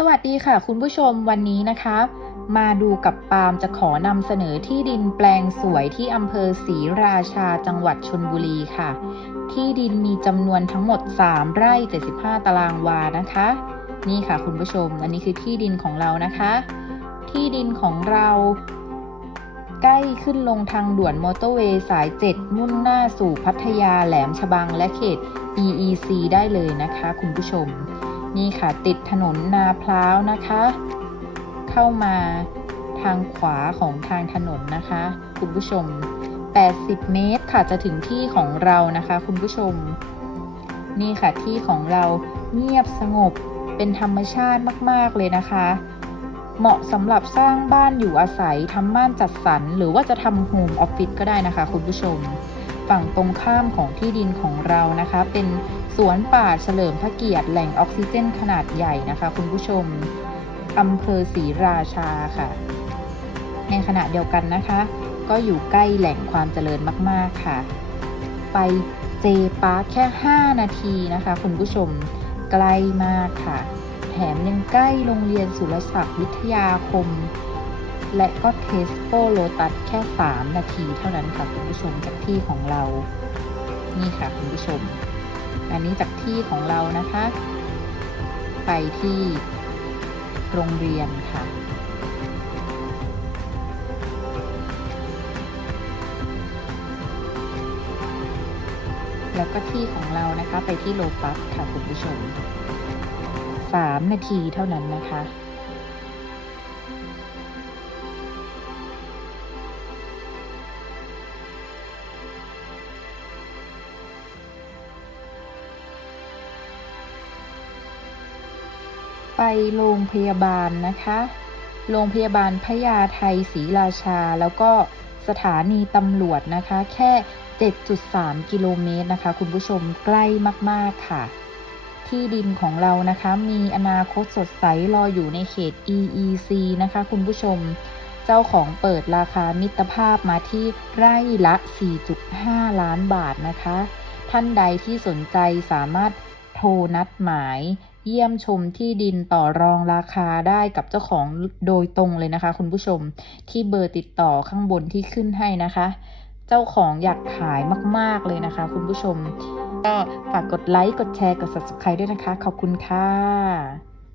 สวัสดีค่ะคุณผู้ชมวันนี้นะคะ มาดูกับปาล์มจะขอนำเสนอที่ดินแปลงสวยที่อำเภอศรีราชาจังหวัดชนบุรีค่ะ ที่ดินมีจำนวนทั้งหมด 3 ไร่ 75 ตารางวานะคะ นี่ค่ะคุณผู้ชม อันนี้คือที่ดินของเรานะคะ ที่ดินของเรา ใกล้ขึ้นลงทางด่วนมอเตอร์เวย์สาย 7 มุ่งหน้าสู่พัทยาแหลมฉบังและเขต EEC ได้เลยนะคะ คุณผู้ชม นี่ค่ะติดถนนนาพร้าวนะคะ เข้ามาทางขวาของทางถนนนะคะ คุณผู้ชม 80 เมตรค่ะจะถึงที่ของเรานะคะ คุณผู้ชม นี่ค่ะที่ของเราเงียบสงบเป็นธรรมชาติมาก ๆ เลยนะคะ เหมาะสำหรับสร้างบ้านอยู่อาศัยทำบ้านจัดสรรหรือว่าจะทำโฮมออฟฟิศก็ได้นะคะ คุณผู้ชม ฝั่งตรงข้ามของที่ดินของเรานะคะ เป็น สวนป่าเฉลิมพระเกียรติแหล่งออกซิเจนขนาดใหญ่นะคะคุณผู้ชมอำเภอศรีราชาค่ะ ในขณะเดียวกันนะคะ ก็อยู่ใกล้แหล่งความเจริญมาก ๆ ค่ะ ไปเจปาร์คแค่ 5 นาทีนะคะ คุณผู้ชมใกล้มากค่ะ แถมยังใกล้โรงเรียนสุรศักดิ์วิทยาคม และก็เทสโก้โลตัสแค่ 3 นาทีเท่านั้นค่ะ คุณผู้ชมจากที่ของเรา นี่ค่ะ คุณผู้ชม อันนี้จากที่ของเรานะคะ ไปที่โรงเรียนค่ะ แล้วก็ที่ของเรานะคะไปที่โลปัสค่ะคุณผู้ชม 3 นาทีเท่านั้นนะคะ ไปโรงพยาบาลนะคะ โรงพยาบาลพญาไทศรีราชา แล้วก็สถานีตำรวจนะคะ แค่ 7.3 กิโลเมตรนะคะ คุณผู้ชมใกล้มาก ๆ ค่ะ ที่ดินของเรานะคะ มีอนาคตสดใสรออยู่ในเขต EEC นะคะ คุณผู้ชมเจ้าของเปิดราคามิตรภาพมาที่ไร่ละ 4.5 ล้านบาทนะคะ ท่านใดที่สนใจสามารถโทรนัดหมาย เยี่ยมชมที่ดินต่อรองราคาได้กับเจ้าของโดยตรงเลยนะคะ คุณผู้ชมที่เบอร์ติดต่อข้างบนที่ขึ้นให้นะคะ เจ้าของอยากขายมาก ๆเลยนะคะ คุณผู้ชม ก็ฝากกดไลค์กดแชร์กด subscribe ด้วยนะคะ ขอบคุณค่ะ